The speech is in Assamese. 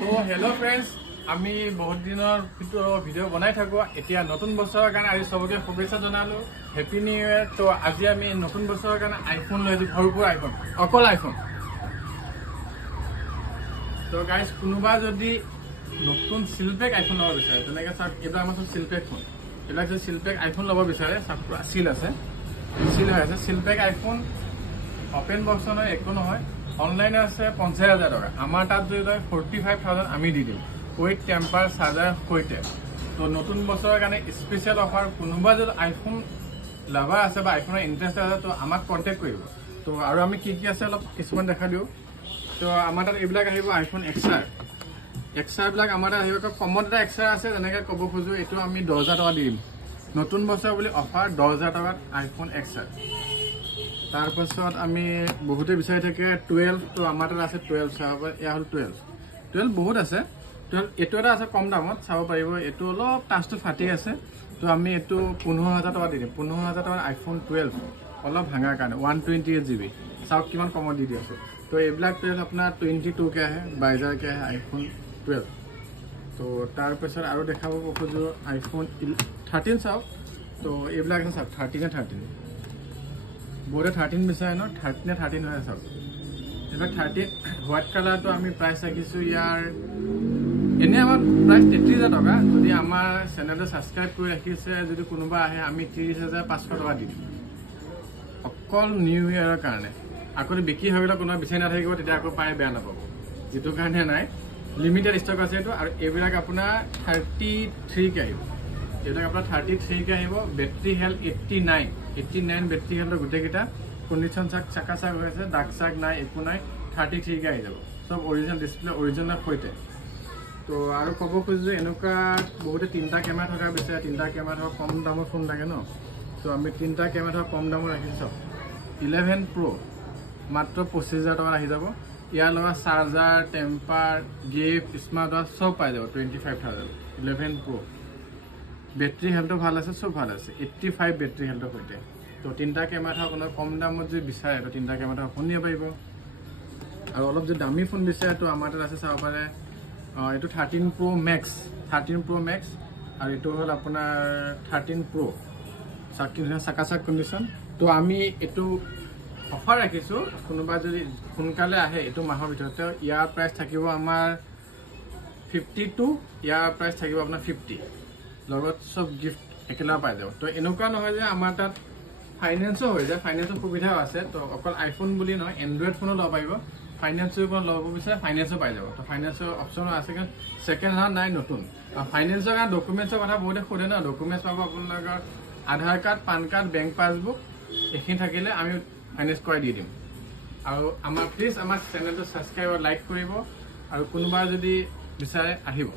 তো হেল্ল' ফ্ৰেণ্ডছ, আমি বহুত দিনৰ ভিডিঅ' বনাই থাকোঁ। এতিয়া নতুন বছৰৰ কাৰণে আজি চবকে শুভেচ্ছা জনালোঁ, হেপী নিউ ইয়েৰ। তো আজি আমি নতুন বছৰৰ কাৰণে আইফোন লৈ আহিছোঁ, ভৰপূৰ আইফোন, অকল আইফোন। তো গাইজ, কোনোবা যদি নতুন চিলপেক আইফোন ল'ব বিচাৰে, তেনেকৈ চাওক, এইবিলাক আমাৰ চব চিলপেক ফোন। এইবিলাক যদি চিলপেক আইফোন ল'ব বিচাৰে, চাওক পুৰা চিল আছে, চিল হৈ আছে। চিলপেক আইফোন অপেন বক্স নহয়, একো নহয়। অনলাইনে আছে 50,000 টকা। আমাৰ তাত যদি লয় 45,000 আমি দি দিম, উইথ টেম্পাৰ চাৰ্জাৰ সৈতে। তো নতুন বছৰৰ কাৰণে স্পেচিয়েল অফাৰ। কোনোবা যদি আইফোন লাভাৰ আছে বা আইফোনৰ ইণ্টাৰেষ্ট আছে, তো আমাক কণ্টেক্ট কৰিব। তো আৰু আমি কি কি আছে অলপ কিছুমান দেখা দিওঁ। তো আমাৰ তাত এইবিলাক আহিব আইফোন এক্সাৰবিলাক আমাৰ তাত আহিব। কমত এটা এক্সাৰ আছে, যেনেকৈ ক'ব খোজোঁ, এইটো আমি 10,000 টকা দি দিম। নতুন বছৰ বুলি অফাৰ 10,000 টকাত আইফোন এক্সাৰ। তাৰপাছত আমি বহুতে বিচাৰি থাকে 12। তো আমাৰ তাত আছে 12। চাব এয়া হ'ল 12 বহুত আছে। 12 এইটো এটা আছে কম দামত, চাব পাৰিব। এইটো অলপ টাচটো ফাটি আছে। তো আমি এইটো 15,000 টকা দি দিম। 15,000 টকাৰ আইফোন 12 অলপ ভাঙাৰ কাৰণে 128 GB। চাওক কিমান কমত দি আছোঁ। তো এইবিলাক 12 আপোনাৰ 22K আহে, 22,000K আহে আইফোন 12। তো তাৰপিছত আৰু দেখাব খোজোঁ আইফোন 13 চাওক। তো এইবিলাক আছে চাওক, 13 বহুতে 13 বিচাৰে ন, 13 হৈ আছে চাওক। এইবিলাক 13 হোৱাইট কালাৰটো আমি প্ৰাইচ ৰাখিছোঁ ইয়াৰ এনেই আমাৰ প্ৰাইচ 33,000 টকা। যদি আমাৰ চেনেলটো ছাবস্ক্ৰাইব কৰি ৰাখিছে, যদি কোনোবা আহে, আমি 30,500 টকা দি দিম, অকল নিউ ইয়েৰৰ কাৰণে। আকৌ বিক্ৰী হৈ গ'লে কোনোবা বিচাৰি নাথাকিব, তেতিয়া আকৌ পাই বেয়া নাপাব। যিটো কাৰণে নাই, লিমিটেড ষ্টক আছে এইটো। আৰু এইবিলাক আপোনাৰ 33K আহিব। এইবিলাক আপোনাৰ 33K আহিব। বেটেৰী হেল্থ 89 বেটেৰী হেল্থৰ গোটেইকেইটা। কণ্ডিশ্যন চাকা চাক হৈ আছে, ডাক চাক নাই, একো নাই। 33K আহি যাব, চব অৰিজিনেল ডিছপ্লে, অৰিজিনেল সৈতে। তো আৰু ক'ব খুজিছোঁ, এনেকুৱা বহুতে 3টা কেমেৰা থকা বিচাৰে। 3টা কেমেৰা থকা কম দামৰ ফোন লাগে ন। তো আমি 3টা কেমেৰা থকা কম দামৰ ৰাখিছোঁ চাওক। 11 Pro মাত্ৰ 25,000 টকাত আহি যাব। ইয়াৰ লগত charger, temper, gift, smart watch চব পাই যাব 25,000। 11 Pro বেটেৰী হেল্থটো ভাল আছে, চব ভাল আছে। 85 বেটেৰী হেল্থৰ সৈতে। তো 3টা কেমেৰা থকা আপোনাৰ কম দামত যদি বিচাৰে, তো 3টা কেমেৰা থকা ফোন নিব পাৰিব। আৰু অলপ যদি দামী ফোন বিচাৰে, তো আমাৰ তাত আছে, চাব পাৰে। এইটো 13 Pro Max আৰু এইটো হ'ল আপোনাৰ 13 Pro। চাকা চাক কণ্ডিশ্যন। তো আমি এইটো অফাৰ ৰাখিছোঁ, কোনোবা যদি সোনকালে আহে এইটো মাহৰ ভিতৰতে। ইয়াৰ প্ৰাইচ থাকিব আমাৰ 52, ইয়াৰ প্ৰাইচ থাকিব আপোনাৰ 50, লগত চব গিফ্ট একেলগে পাই যাব। তো এনেকুৱা নহয় যে আমাৰ তাত ফাইনেন্সো হৈ যায়, ফাইনেন্সৰ সুবিধাও আছে। তো অকল আইফোন বুলি নহয়, এণ্ড্ৰইড ফোনো ল'ব পাৰিব। ফাইনেন্সৰ ল'ব বিচাৰে, ফাইনেন্সো পাই যাব। তো ফাইনেন্সৰ অপশ্যনো আছে, কিন্তু ছেকেণ্ড হেণ্ড নাই, নতুন। আৰু ফাইনেন্সৰ কাৰণে ডকুমেণ্টছৰ কথা বহুতে সোধে ন। ডকুমেণ্টছ পাব আপোনালোকৰ Aadhaar card, PAN card, bank passbook, এইখিনি থাকিলে আমি ফাইনেন্স কৰাই দি দিম। আৰু প্লিজ আমাৰ চেনেলটো ছাবস্ক্ৰাইব আৰু লাইক কৰিব। আৰু কোনোবা যদি বিচাৰে আহিব।